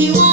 you